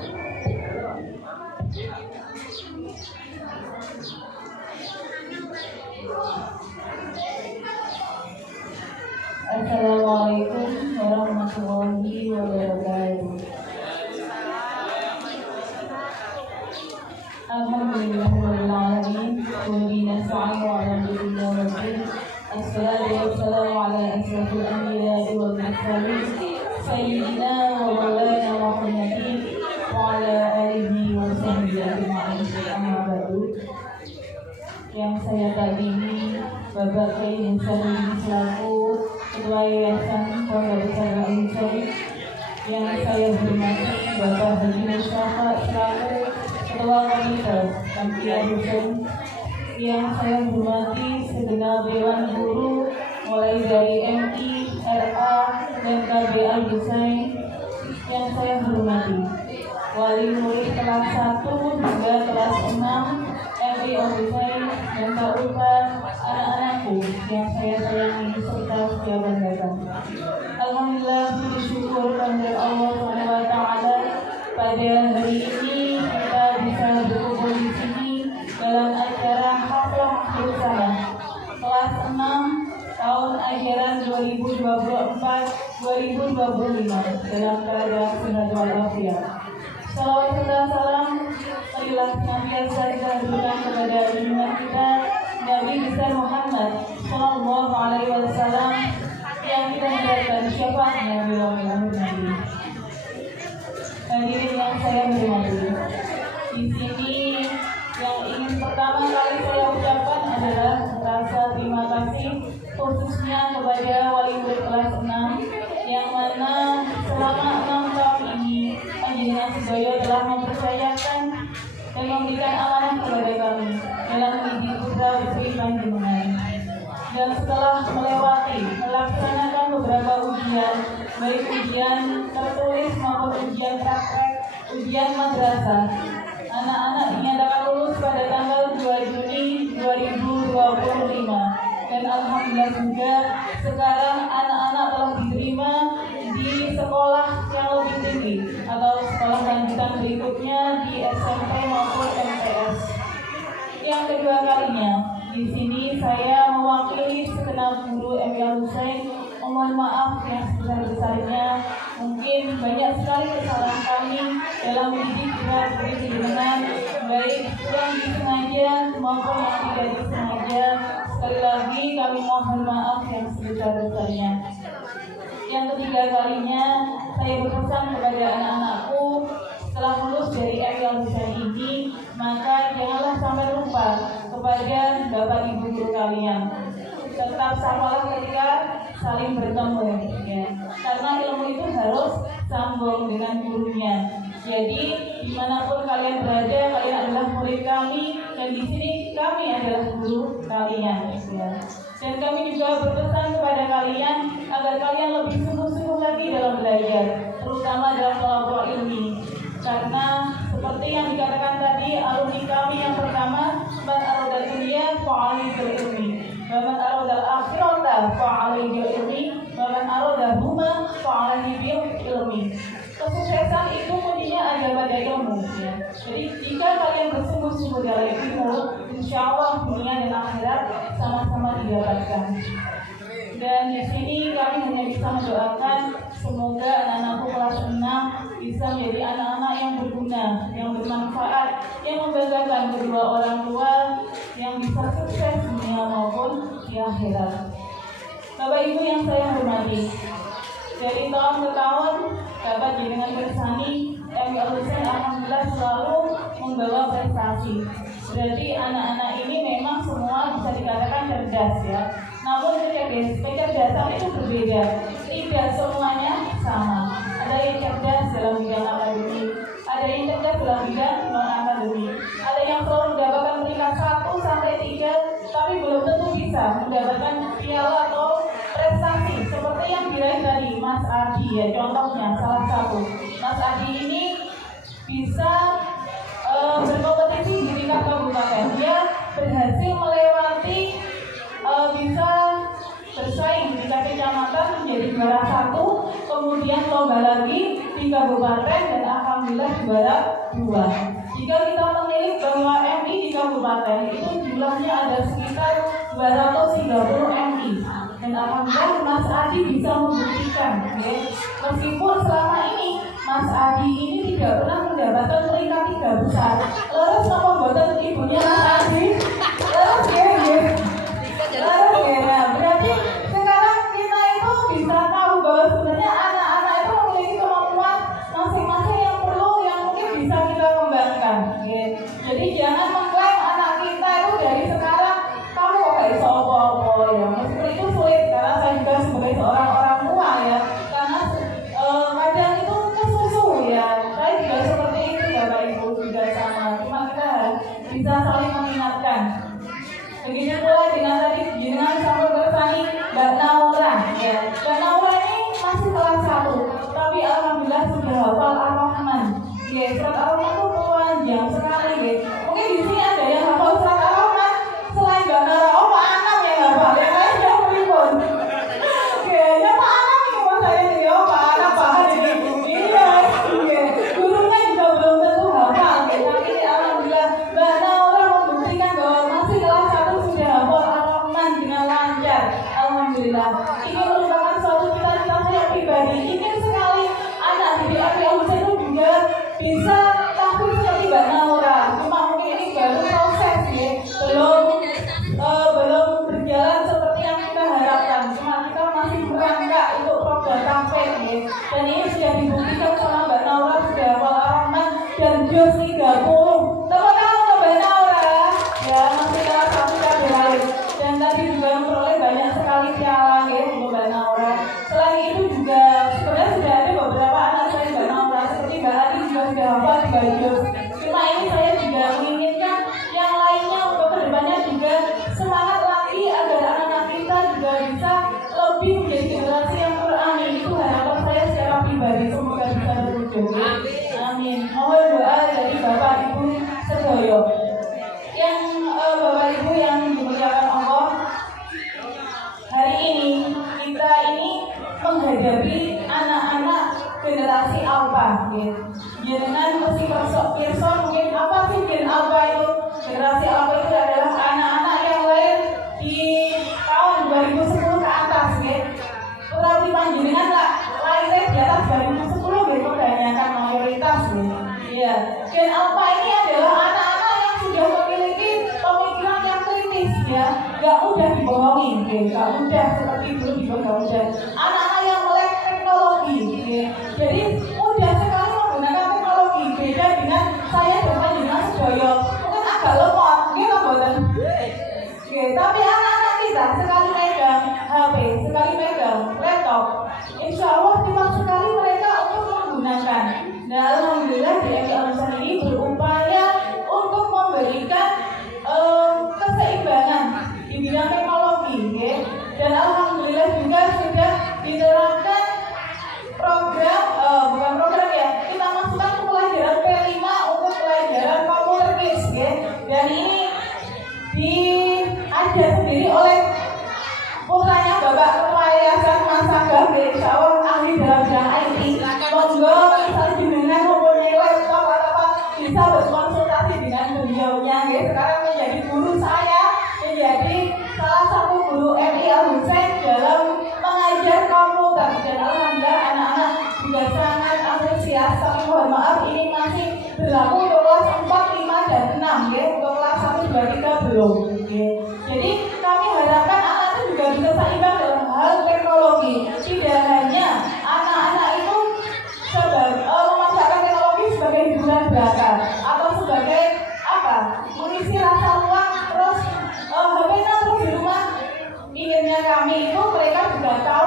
Assalamualaikum warahmatullahi wabarakatuh. Alhamdulillahirrahmanirrahim. Assalatu wassalamu ala asrafil anbiya'i wal mursalin sayyidina wa maulana Muhammadin wa ala alihi wa sahbihi ajma'in. Amma ba'du. Yang saya tadimi Bapak Kiai Hasanuddin selaku Ketua Yayasan Pondok Pesantren Al-Hussein, yang saya hormati Bapak Haji Mustafa selaku Ketua Komite Santri Al-Hussein, yang saya hormati segenap Dewan Guru mulai dari MI, RA, dan KB Al-Hussein, yang saya hormati wali murid kelas 1 hingga kelas 6 MI Al-Hussein, dan tak lupa anak-anakku yang saya sayangi serta setia banggakan. Alhamdulillah, bersyukur kepada Allah SWT pada hari ini kita bisa berkumpul di sini dalam acara haflah bersama kelas 6 tahun ajaran 2024-2025 dalam keadaan sehat walafiat. Salawat serta salam marilah senantiasa dihadurkan kepada junjungan kita Nabi besar Muhammad Sallallahu Alaihi Wasallam, yang kita harapkan syafaatnya di yaumil akhir. Hadirin yang saya hormati, di sini yang ingin pertama kali saya ucapkan adalah rasa terima kasih khususnya kepada wali murid kelas 6 yang mana selama 6 tahun ini Panjenengan sedaya telah mempercayakan dan memberikan amanah kepada kami dalam mendidik putra putri Panjenengan. Dan setelah melaksanakan beberapa ujian, baik ujian tertulis maupun ujian praktek, ujian madrasah, anak-anak dinyatakan lulus pada tanggal 2 Juni 2025. Dan alhamdulillah juga sekarang anak-anak telah diterima di sekolah yang lebih tinggi atau sekolah lanjutan berikutnya di SMP maupun MTS. Yang kedua kalinya, di sini saya mewakili segenap guru MI Al-Hussein mohon maaf yang sebesar-besarnya. Mungkin banyak sekali kesalahan kami dalam mendidik putra-putri jenengan, baik yang disengaja maupun yang tidak disengaja. Sekali lagi kami mohon maaf yang sebesar-besarnya. Yang ketiga kalinya, saya berpesan kepada anak-anakku, setelah lulus dari MI Al-Hussein ini, maka janganlah sampai lupa kepada Bapak Ibu guru kalian. Tetap samalah ketika saling bertemu, ya. Karena ilmu itu harus sambung dengan gurunya. Jadi dimanapun kalian berada, kalian adalah murid kami, dan di sini kami adalah guru kalian, ya. Dan kami juga berpesan kepada kalian agar kalian lebih sungguh-sungguh lagi dalam belajar, terutama dalam kelompok ilmi. Karena seperti yang dikatakan tadi alumni kami yang pertama, man aradal dunya fa'alaihi bil ilmi, wa man aradal akhirata fa'alaihi bil ilmi, wa man aradahuma fa'alaihi bil ilmi. Kesuksesan itu kuncinya ada pada ilmu, ya. Jadi jika kalian bersungguh-sungguh dalam ilmu, insya Allah dunia dan akhirat sama-sama didapatkan. Dan di sini kami hanya bisa mendoakan semoga anak-anakku kelas 6 bisa menjadi anak-anak yang berguna, yang bermanfaat, yang membanggakan kedua orang tua, yang bisa sukses dunia maupun di akhirat. Bapak Ibu yang saya hormati, dari tahun ke tahun dapat dengan bersani MI Al-Hussein alhamdulillah selalu membawa prestasi. Berarti anak-anak ini memang semua bisa dikatakan cerdas, ya. Namun kecerdasan itu berbeda. Tidak semuanya sama. Ada yang cerdas dalam bidang akademik, ada yang cerdas dalam bidang non-akademik, ada yang selalu mendapatkan peringkat 1 sampai 3, tapi belum tentu bisa mendapatkan piala atau prestasi seperti yang diraih tadi Mas Adi, ya. Contohnya salah satu, Mas Adi ini bisa berkompetisi di tingkat kabupaten. Dia berhasil melewati bisa bersaing di tingkat kecamatan menjadi juara 1, kemudian lomba lagi di kabupaten, dan alhamdulillah alhamdulillah juara 2. Jika kita menilik bahwa MI di kabupaten itu jumlahnya ada sekitar 230 MI, dan alhamdulillah Mas Adi bisa membuktikan, ya. Meskipun selama ini Mas Adi ini tidak pernah mendapatkan peringkat 3 besar. Leres apa buatan ibunya Mas Adi? Leres ya, ya. Leres ya. Nah, berarti sekarang kita itu bisa tahu bahwa sebenarnya anak-anak itu memiliki kemampuan masing-masing yang perlu, yang mungkin bisa kita kembangkan, ya. Jadi jangan mengklaim anak kita itu dari sekarang kamu kok gak bisa apa-apa, ya. Meskipun itu sulit karena saya juga sebagai seorang orang tua, ya. Karena kadang itu kesusu, ya. Saya juga seperti itu, ya Bapak Ibu, juga sama. Cuma kita bisa saling mengingatkan. Begitu pula dengan tadi dengan sama bersani Mbak Naura, ya. Mbak Naura ini masih kelas 1, tapi alhamdulillah sudah hafal Ar-Rahman. Ya, surat Ar-Rahman itu panjang sekali, ya. Mungkin di sini ada yang hafal surat Ar-Rahman selain Mbak Naura. Oh, Pak Anam yang hafal, yang lain yang pribun. Kayaknya Pak Anam ini mau saya nih, oh Pak Anam paham ini. Iya, iya. Gurunya juga belum tentu hafal, ya. Tapi alhamdulillah Mbak Naura membuktikan bahwa masih kelas 1 sudah hafal Ar-Rahman dengan lancar. Alhamdulillah. Ini merupakan suatu cita-cita saya pribadi. Ingin sekali anak didik Abi Al-Husain itu juga bisa tahfidz seperti Mbak Naura. Cuma mungkin ini baru proses, ya. Belum berjalan seperti yang kita harapkan. Cuma kita masih merangkak untuk program campaign, ya. Dan ini sudah dibuktikan sama Mbak Naura sudah hafal Ar-Rahman dan juz 30. Tepuk tangan untuk Mbak Naura, ya, masih kelas 1 KB lain. Dan tadi juga memperoleh banyak sekali piala, ya, untuk Mbak Naura. Selain itu juga sebenarnya sudah ada beberapa anak saya Mbak Naura seperti Mbak Adi juga sudah hafal 3 juz. Cuma ini saya juga menginginkan yang lainnya untuk kedepannya juga semangat lagi agar anak-anak kita juga bisa lebih menjadi generasi yang Qur'ani. Itu harapan saya secara pribadi, semoga bisa terwujud. Amin. Mohon doa dari Bapak Ibu sedoyo. Yang Bapak Ibu yang dimuliakan Allah, hari ini kita ini menghadapi anak-anak generasi alpha, ya. Dengan mesti pirsa mungkin apa sih gen alpha itu? Generasi alpha itu adalah anak-anak yang lahir di tahun 2010 ke atas, ya. Utawi panjenengan lah lahir di atas 2010, ya, kebanyakan mayoritas, ya. Ya, gen alpha ini adalah anak-anak yang sudah memiliki pemikiran yang kritis, ya. Gak mudah dibohongin, ya. Gak mudah seperti dulu dibohongin. Anak-anak yang melek teknologi, ya. Jadi mudah sekali menggunakan teknologi. Beda dengan saya dan panjenengan sedoyo. Mungkin agak lemot, gitu mboten. Tapi anak-anak kita sekali megang HP, sekali megang laptop, insya Allah cepat sekali mereka untuk menggunakan. Nah, alhamdulillah di MI Al-Husain ini berupaya untuk memberikan keseimbangan di bidang teknologi, ya. Dan alhamdulillah juga sudah diterapkan program, bukan program, ya, kita masukkan ke pelajaran P5 untuk pelajaran komputer kids, ya. Dan ini diajar sendiri oleh putranya Bapak Ketua Yayasan Mas Agam, insya Allah ahli dalam bidang IT. Monggo misalnya jenengan mempunyai laptop atau apa bisa berkonsultasi dengan beliaunya, ya. Sekarang menjadi guru saya, menjadi salah satu guru MI Al-Husain dalam mengajar komputer. Dan alhamdulillah anak-anak juga sangat antusias. Tapi mohon maaf ini masih berlaku untuk kelas 4, 5, dan 6, ya. Untuk kelas 1, 2, 3 belum, ya. Jadi kami harapkan anak itu juga bisa seimbang dalam hal teknologi. Tidak hanya anak-anak itu memanfaatkan teknologi sebagai hiburan belaka atau sebagai apa, mengisi rasa luang, terus HP terus di rumah. Inginnya kami itu mereka juga tahu